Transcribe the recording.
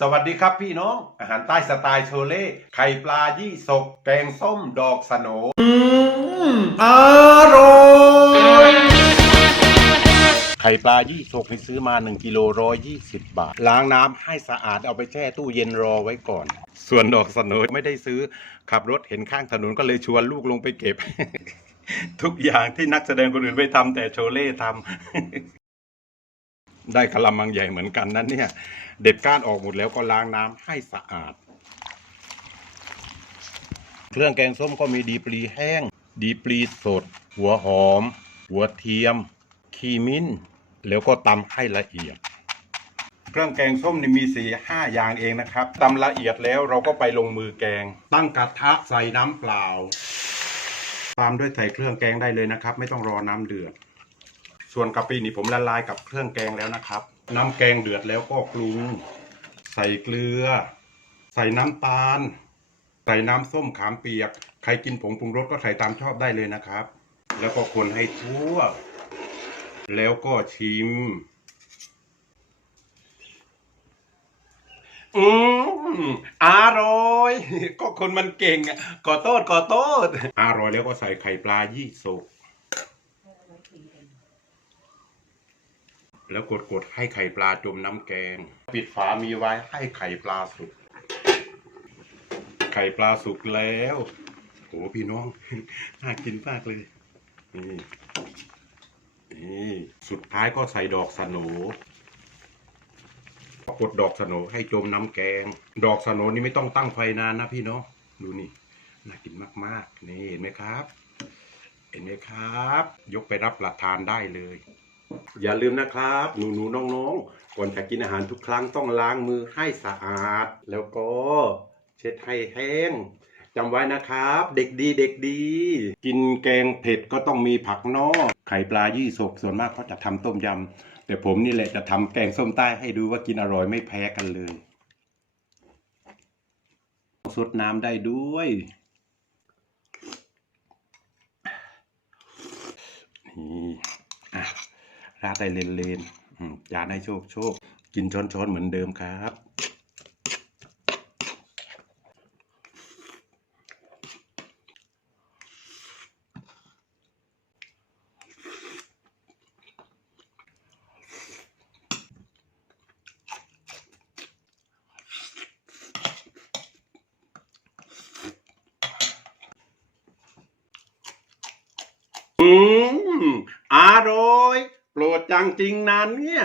สวัสดีครับพี่น้อง อาหารใต้สไตล์โชเล่ไข่ปลายี่สก แกงส้มดอกสโหนอืมอร่อยไข่ปลายี่สกนี่ซื้อมา 1กิโลร้อยยี่สิบบาท ล้างน้ำให้สะอาดเอาไปแช่ตู้เย็นรอไว้ก่อน ส่วนดอกสโหนไม่ได้ซื้อขับรถเห็นข้างถนนก็เลยชวนลูกลงไปเก็บ ทุกอย่างที่นักแสดงคนอื่นไม่ทำแต่โชเล่ทำ ได้กะละมังใหญ่เหมือนกันนั้นเนี่ย เด็ดก้านออกหมดแล้วก็ล้างน้ำให้สะอาด เครื่องแกงส้มก็มีดีปลีแห้ง ดีปลีสด หัวหอม หัวเทียม ขีมิ้น แล้วก็ตำให้ละเอียด เครื่องแกงส้มนี่มีสี่ห้าอย่างเองนะครับตำละเอียดแล้วเราก็ไปลงมือแกง ตั้งกระทะใส่น้ำเปล่าตามด้วยใส่เครื่องแกงได้เลยนะครับ ไม่ต้องรอน้ำเดือด ส่วนกะปินี่ผมละลายกับเครื่องแกงแล้วนะครับ น้ำแกงเดือดแล้วก็ปรุง ใส่เกลือ ใส่น้ำตาล ใส่น้ำส้มขามเปียก ใครกินผงปรุงรสก็ใส่ตามชอบได้เลยนะครับ แล้วก็คนให้ทั่ว แล้วก็ชิม อืมอร่อย ก็คนมันเก่งอะขอโทษขอโทษอร่อยแล้วก็ใส่ไข่ปลายี่สก แล้วกดกดๆให้ไข่ปลาจมน้ำแกง ปิดฝามีไว้ให้ไข่ปลาสุก ไข่ปลาสุกแล้วโหพี่น้อง น่ากินมากเลย นี่นี่สุดท้ายก็ใส่ดอกสโหนกดดอกสโหนให้จมน้ำแกง ดอกสโหนนี่ไม่ต้องตั้งไฟนานนะพี่น้องดูนี่ น่ากินมากๆ นี่เห็นไหมครับ เห็นไหมครับ ยกไปรับประทานได้เลย อย่าลืมนะครับหนูหนูๆน้องๆ ก่อนจะกินอาหารทุกครั้งต้องล้างมือให้สะอาด แล้วก็เช็ดให้แห้งจำไว้นะครับ เด็กดีเด็กดี กินแกงเผ็ดก็ต้องมีผักนอกไข่ปลายี่สกส่วนมากเขาจะทำต้มยำแต่ผมนี่แหละจะทำแกงส้มใต้ให้ดูว่ากินอร่อยไม่แพ้กันเลยสดน้ำได้ด้วย นี่อะ ราได้เลนๆอืมจานให้โชคโชค กินช้อนๆเหมือนเดิมครับอืมอร่อย โปรดจังจริงนานเนี่ย